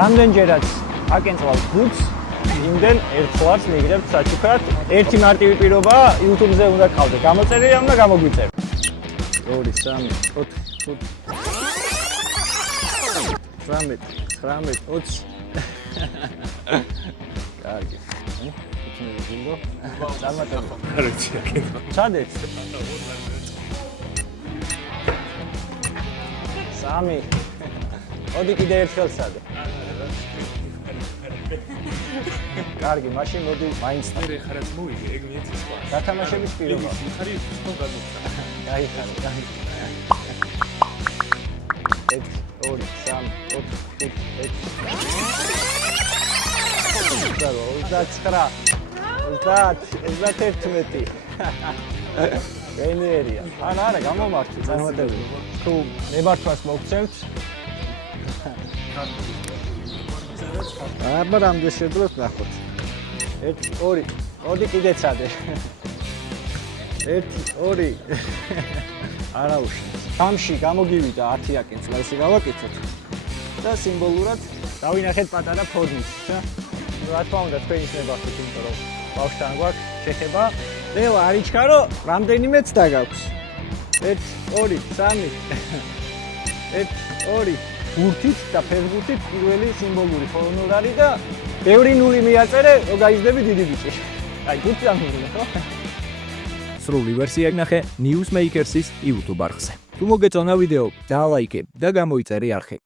რამდენჯერაც აკენწვალთ ბუთს, იმდენ ერთხელაც მიგრებთ საჩუქრად. ერთი მარტივი პირობა YouTube-ზე უნდა გყავდე. გამოწერია უნდა გამოგვიწერო. 2 3 4 5 18 19 20 კარგი. იქნება გინდო? წარმატებული. არ ვიცი აკეთო. ჩადეთ. 3 ოდი კიდე ერთხელ სადე. კარგი, მაშინ მოდი მაინც მე ხარაც მოვიგე, ეგ მიეცეს სხვა. გათამაშების პირობა. ხარი თვითონ გადმოხდა. გაიხარე, გაიხარე. 1 2 3 4 5 6 31 გენერია. არა, გამომართვი, წარმატებული. თუ ნებართვას მოგცემთ. აბა რამდენ შეძლოთ ნახოთ. 1 2 ოდი კიდე წადე. 1 2 არა უშავს. გამში გამოგივიდა 10 აკენწლა, ესე გავაკეთოთ. და სიმბოლურად დავინახეთ პატარა ფორმით, რა. რა თქმა უნდა, თქვენის ნებართვით, იმიტომ რომ ბავშვთან გვაქვს შეხება. დევა არ იჩქარო, რამდენიმეც დაგაქვს. 1 2 3 1 2 ბურთით და ფეხბურთით პირველი სიმბოლური ჰონორარი და ბევრი ნური მიაწერე, რომ გაიზრდები დიდი ბიჭი. აი, ბურთი ამოვიდა, ხო? სრული ვერსია ნახე Newsmakers-ის YouTube არხზე. თუ მოგეწონა ვიდეო, დალაიქე და გამოიწერე არხი.